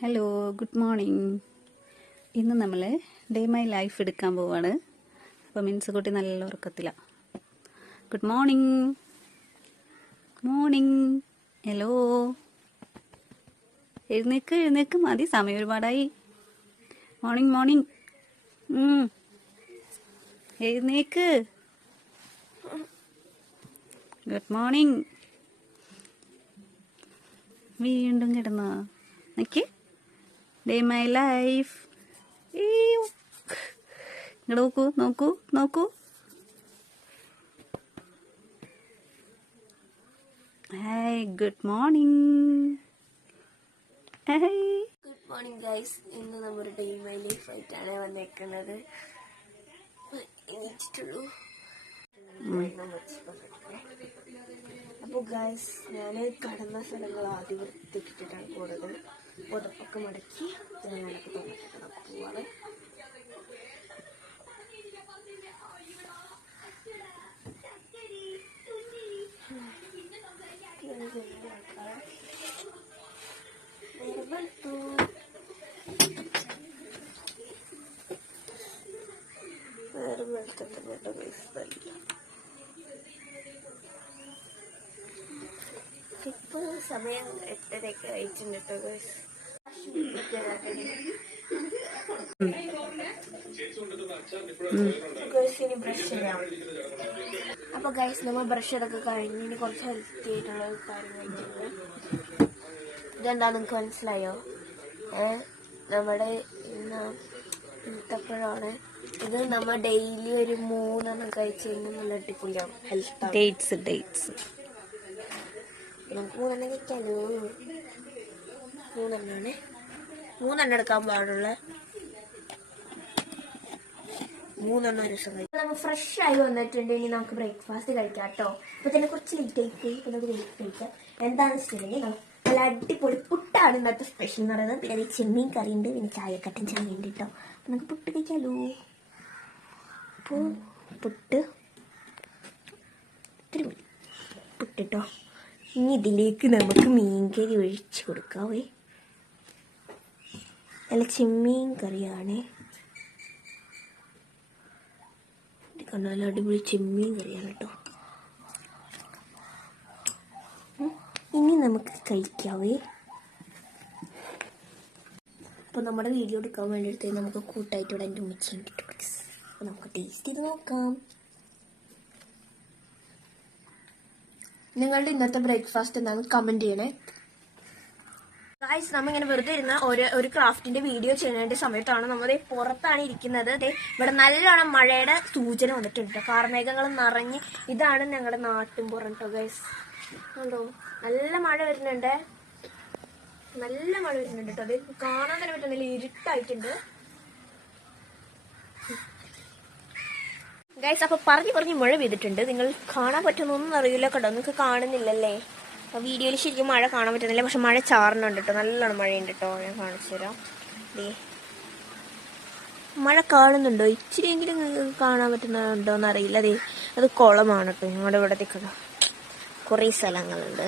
Hello good morning ഇന്ന് നമ്മൾ day my life എടുക്കാൻ പോവാണ്. അപ്പോൾ മിൻസ് കുട്ടി നല്ല ഉറക്കത്തിലാണ് ഗുഡ് മോർണിംഗ് മോർണിംഗ് ഹലോ എഴുന്നേക്ക് എഴുന്നേക്ക് മതി. സമയം ഒരുപാടായി. മോർണിംഗ് മോർണിംഗ് എഴുന്നേക്ക്. ഗുഡ് മോർണിംഗ് വീണ്ടും കിടന്നോ. നിക്ക്. ഡേ മൈ ലൈഫ് ഇങ്ങോട്ട് നോക്കൂ നോക്കൂ നോക്കൂ. Hi good morning hi good morning guys ഇന്ന് നമ്മുടെ ഡേ മൈ ലൈഫ് ആയിട്ടാണ് വന്നേക്കുന്നത്. എണീറ്റിട്ടുള്ളൂ. അപ്പോൾ ഗൈസ് ഞാൻ കടന്ന സ്ഥലങ്ങൾ ആദ്യം വൃത്തിക്കിട്ടിട്ടാണ് പോകുന്നത് പുതപ്പൊക്കെ മടക്കി ഞാനൊക്കെ തോന്നിട്ട്. നേരം വെളുത്തിട്ട് കേട്ടോ ഗൈസ് നല്ല ഇപ്പൊ സമയം എട്ടരയൊക്കെ ആയിട്ടുണ്ട് കേട്ടോ അപ്പൊ ഗൈസ് നമ്മൾ ബ്രഷ് ഇതൊക്കെ കഴിഞ്ഞ് ഇനി കുറച്ച് ഹെൽത്തി ആയിട്ടുള്ള കാര്യങ്ങളായിട്ടുണ്ട് ഇതെന്താ നിങ്ങൾക്ക് മനസ്സിലായോ? ഏ നമ്മുടെ ഇന്ന് ഈത്തപ്പഴമാണ് ഇത് നമ്മൾ ഡെയിലി ഒരു മൂന്നെണ്ണം കഴിച്ച് കഴിഞ്ഞാൽ നല്ല അടിപൊളിയാവും. ഹെൽത്ത് ഡേറ്റ്സ് ഡേറ്റ്സ് നമുക്ക് മൂന്നെണ്ണം കഴിക്കാലോ? മൂന്നെണ്ണാണ്. മൂന്നെണ്ണം എടുക്കാൻ പാടുള്ള? മൂന്നെണ്ണം ഫ്രഷ് ആയി വന്നിട്ടുണ്ട്. ഇനി നമുക്ക് ബ്രേക്ക്ഫാസ്റ്റ് കഴിക്കാം കേട്ടോ. ഇപ്പൊ തന്നെ കുറച്ച് ലേറ്റ് ആയി പോയി നമുക്ക് ലേറ്റ് കഴിക്കാം. വെച്ചിട്ടുണ്ടെങ്കിൽ നല്ല അടിപൊളി പുട്ടാണ് ഇന്നത്തെ സ്പെഷ്യൽ എന്ന് പറയുന്നത്. പിന്നെ ചെമ്മീൻ കറി ഉണ്ട് പിന്നെ ചായക്കട്ടൻ ചായ ഉണ്ട് കേട്ടോ. നമുക്ക് പുട്ട് കഴിക്കാലോ? അപ്പോൾ പുട്ട്. പുട്ടിട്ടോ ഇനി ഇതിലേക്ക് നമുക്ക് മീൻകറി ഒഴിച്ചു കൊടുക്കാവേ. നല്ല ചെമ്മീൻ കറിയാണ്. നല്ല അടിപൊളി ചെമ്മീൻ കറിയാണ് കേട്ടോ. ഇനി നമുക്ക് കഴിക്കാവേ. അപ്പോൾ നമ്മുടെ വീഡിയോ എടുക്കാൻ വേണ്ടിയിട്ട് നമുക്ക് കൂട്ടായിട്ട് ഇവിടെ എന്റെ ഉമ്മച്ചിയും കിട്ടും അപ്പോൾ നമുക്ക് ടേസ്റ്റ് ചെയ്ത് നോക്കാം. നിങ്ങളുടെ ഇന്നത്തെ ബ്രേക്ക്ഫാസ്റ്റ് എന്താണെന്ന് കമന്റ് ചെയ്യണേ. ഗായ്സ് നമ്മൾ ഇങ്ങനെ വെറുതെ ഇരുന്ന ഒരു ഒരു ക്രാഫ്റ്റിന്റെ വീഡിയോ ചെയ്യുന്നതിന്റെ സമയത്താണ് നമ്മൾ പുറത്താണ് ഇരിക്കുന്നത്. ഇവിടെ നല്ലോണം മഴയുടെ സൂചന വന്നിട്ടുണ്ട്. കാർമേഘങ്ങൾ നിറഞ്ഞ് ഇതാണ് ഞങ്ങളുടെ നാട്ടിൻ പുറം കേട്ടോ ഗൈസ് കണ്ടോ? നല്ല മഴ വരുന്നുണ്ട്. നല്ല മഴ വരുന്നുണ്ട് കേട്ടോ അത് കാണാൻ തന്നെ പറ്റുന്നില്ല ഇരുട്ടായിട്ടുണ്ട്. ഗൈസ് അപ്പൊ പറഞ്ഞു പറഞ്ഞ് മഴ പെയ്തിട്ടുണ്ട്. നിങ്ങൾ കാണാൻ പറ്റുന്നൊന്നും അറിയില്ല കേട്ടോ. നിങ്ങൾക്ക് കാണുന്നില്ലല്ലേ? അപ്പൊ വീഡിയോയിൽ ശരിക്കും മഴ കാണാൻ പറ്റുന്നില്ല. പക്ഷെ മഴ ചാറുന്നുണ്ട് കേട്ടോ നല്ലോണം മഴയുണ്ട് കേട്ടോ ഞാൻ കാണിച്ചു തരാം. ദേ. മഴ കാണുന്നുണ്ടോ? ഇച്ചിരിയെങ്കിലും കാണാൻ പറ്റുന്നുണ്ടോ എന്നറിയില്ല. അതെ അത് കുളമാണ് കേട്ടോ ഞങ്ങളുടെ ഇവിടെ നിൽക്കണം കുറേ സ്ഥലങ്ങളുണ്ട്.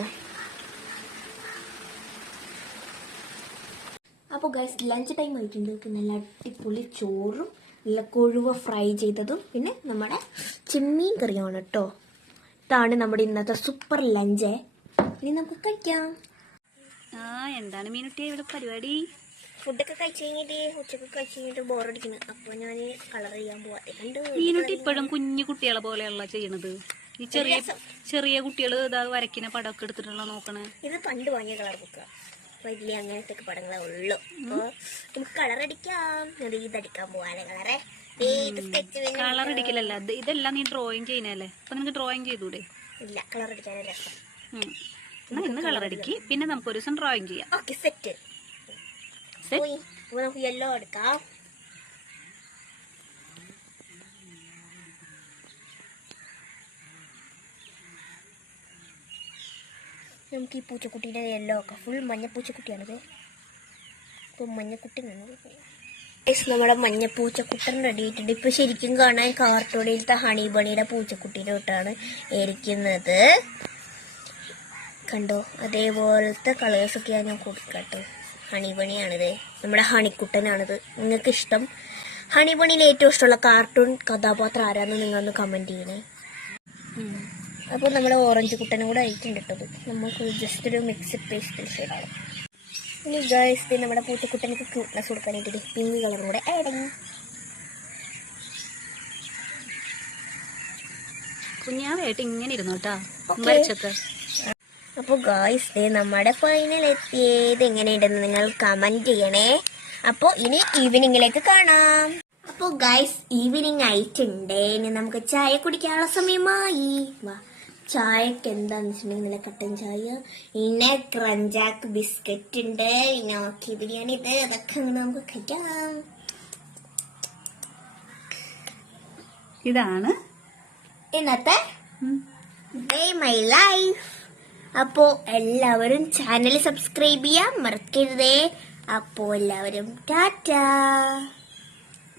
അപ്പോൾ ഗൈസ് ലഞ്ച് ടൈം ആയിട്ടുണ്ട്. നല്ല അടിപൊളി ചോറും നല്ല കൊഴുവ ഫ്രൈ ചെയ്തതും പിന്നെ നമ്മുടെ ചെമ്മീൻ കറിയാണ് കേട്ടോ ഇതാണ് നമ്മുടെ ഇന്നത്തെ സൂപ്പർ ലഞ്ച് ഇനി നമുക്ക് കഴിക്കാം. ആ എന്താണ് മീനുട്ടി ഇവിടെ പരിപാടി? ഫുഡൊക്കെ കഴിച്ചു കഴിഞ്ഞിട്ട് ഉച്ചയ്ക്ക് കഴിച്ചു കഴിഞ്ഞിട്ട് ബോറടിക്കുന്നു അപ്പൊ ഞാൻ കളർ ചെയ്യാൻ പോവാ. മീനുട്ടി ഇപ്പോഴും കുഞ്ഞു കുട്ടികളെ പോലെയുള്ള ചെയ്യണത്. ഈ ചെറിയ ചെറിയ കുട്ടികൾ ഇതാ വരയ്ക്കുന്ന പടമൊക്കെ എടുത്തിട്ടുള്ള നോക്കണേ? ഇത് പണ്ട് വാങ്ങിയ കളർ ബുക്കാ വലിയ അങ്ങനത്തെ പടങ്ങളെ ഉള്ളു. അപ്പോൾ നമുക്ക് കളർ അടിക്കാം. അത് ഇതടിക്കാൻ പോവാല്ലേ കളറെ കളർ അടിക്കലല്ല. ഇതെല്ലാം നീ ഡ്രോയിങ് ചെയ്യുന്നല്ലേ അപ്പൊ നിനക്ക് ഡ്രോയിങ് ചെയ്തൂടെ? ഇല്ല കളർ അടിക്കാനേ ഉം. ഇന്ന് കളർ അടിക്കി. പിന്നെ നമുക്ക് ഒരു ദിവസം ഡ്രോയിങ് ചെയ്യാം. ഓക്കെ സെറ്റ് നമുക്ക് യെല്ലോ എടുക്കാം. നമുക്ക് ഈ പൂച്ചക്കുട്ടീന്റെ യെല്ലോ ഒക്കെ. ഫുൾ മഞ്ഞ പൂച്ചക്കുട്ടിയാണിത് ഇപ്പം മഞ്ഞക്കുട്ടി നമ്മുടെ മഞ്ഞ പൂച്ചക്കുട്ടൻ റെഡി ആയിട്ടുണ്ട്. ഇപ്പൊ ശരിക്കും കാണാൻ കാർട്ടൂണിലത്തെ ഹണി ബണിയുടെ പൂച്ചക്കുട്ടീനെ തൊട്ടാണ് ഇരിക്കുന്നത്. കണ്ടോ? അതേപോലത്തെ കളേഴ്സൊക്കെ ഞാൻ കൊടുക്കട്ടോ ഹണിപണിയാണിത് നമ്മുടെ ഹണിക്കുട്ടനാണിത്. നിങ്ങൾക്ക് ഇഷ്ടം ഹണിപണിയിൽ ഏറ്റവും ഇഷ്ടമുള്ള കാർട്ടൂൺ കഥാപാത്രം ആരാന്ന് നിങ്ങളൊന്ന് കമന്റ് ചെയ്യണേ. അപ്പോൾ നമ്മൾ ഓറഞ്ച് കുട്ടനും കൂടെ ആയിട്ടുണ്ട് കേട്ടത് നമുക്ക് ജസ്റ്റ് ഒരു മിക്സഡ് പേസ്റ്റ് ഷെയ്ഡാണ് ഇനി ഗേൾസ് നമ്മുടെ പൂച്ചക്കുട്ടനക്ക് ക്യൂട്ട്നെസ് കൊടുക്കാനായിട്ട് പിങ്ക് കളറും കൂടെ ആഡ് ചെയ്യും. കുഞ്ഞാവായിട്ട് ഇങ്ങനെ ഇരുന്നു കേട്ടോ. വരച്ചൊക്കെ അപ്പോൾ ഗായ്സ് നമ്മുടെ ഫൈനൽ എത്തിയത് എങ്ങനെയുണ്ടെന്ന് നിങ്ങൾ കമന്റ് ചെയ്യണേ. അപ്പോൾ ഇനി ഈവനിങ്ങിലേക്ക് കാണാം. അപ്പോൾ ഗായ്സ് ഈവനിങ് ആയിട്ടുണ്ട്. ഇനി നമുക്ക് ചായ കുടിക്കാനുള്ള സമയമായി. വാ ചായക്ക് എന്താന്ന് വെച്ചിട്ടുണ്ടെങ്കിൽ നല്ല കട്ടൻ ചായ. പിന്നെ ക്രഞ്ചാക്ക് ബിസ്ക്കറ്റ് ഉണ്ട്. പിന്നെ ഓക്കെ ബിരിയാണി ഇത്. അതൊക്കെ നമുക്ക് കഴിക്കാം. ഇതാണ് ഇന്നത്തെ. ഡേ മൈ ലൈഫ് അപ്പോ എല്ലാവരും ചാനൽ സബ്സ്ക്രൈബ് ചെയ്യാൻ മറക്കരുതേ. അപ്പോ എല്ലാവരും ടാറ്റ.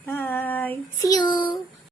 By C U